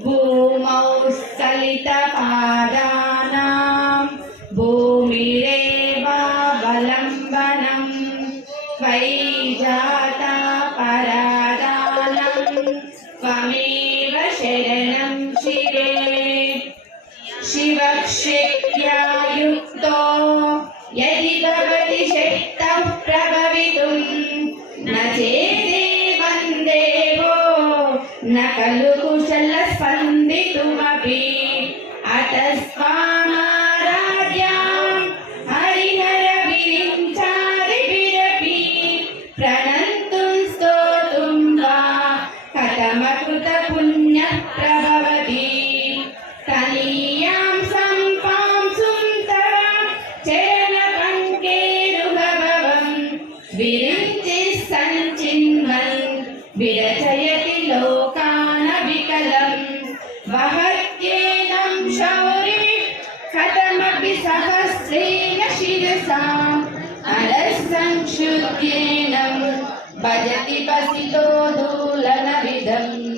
भूमौ स्खलितपादानां भूमिरेवावलम्बनं त्वयि जाता परादानं त्वमेव शरणं शिवे शिवशक्त्या युक्तो यदि भवति शक्तः प्रभवितुं न चेदेवं देवो न खलु कुशलस्पन्दितुमपि अतस्त्वामाराध्यां हरिहरविरिञ्चादिभिरपि प्रणन्तुं स्तोतुं वा कथमकृतपुण्यः प्रभवति तनीयां सम्पांसुं तवां चरणकङ्केरुहभवं विरिञ्चिः सञ्चिन्वन् विरचयति लोकानविकलं वहत्येनं शौरिः कथमपि सहस्रेण शिरसा अलसंक्षुद्येनं भजति पसितो दोलनविधम्